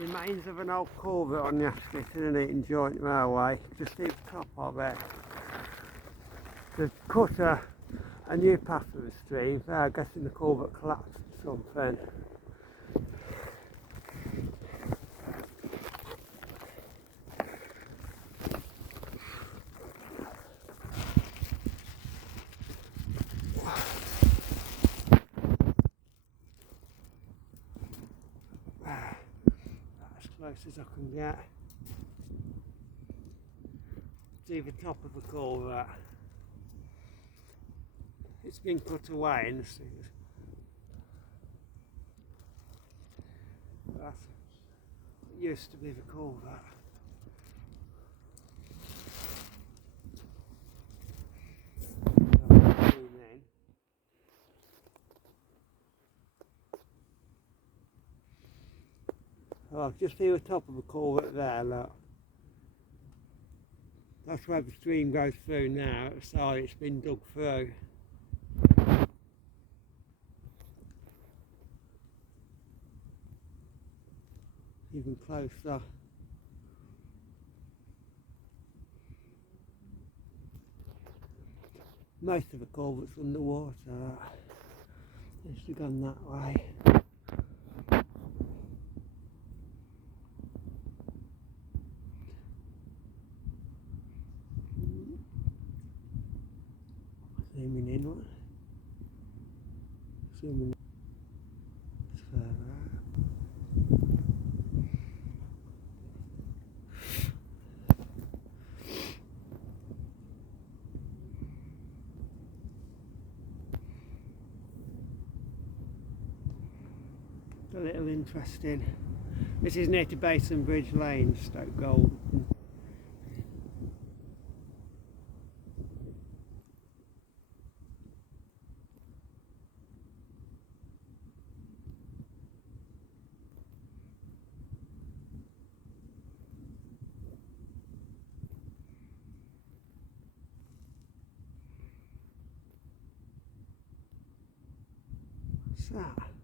Remains of an old culvert on the Ashby to the Nuneaton joint railway, just near the top of it. They've cut a new path through the stream. I'm guessing the culvert collapsed or something. As close as I can get. See the top of the culvert. It's been cut away and it used to be the culvert. Oh, just see the top of the culvert there, look. That's where the stream goes through now, at the side it's been dug through. Even closer. Most of the culvert's underwater. It should have gone that way. Zooming in one. Zooming in. It's further out. A little interesting. This is near to Basin Bridge Lane, Stoke Gold. What's that?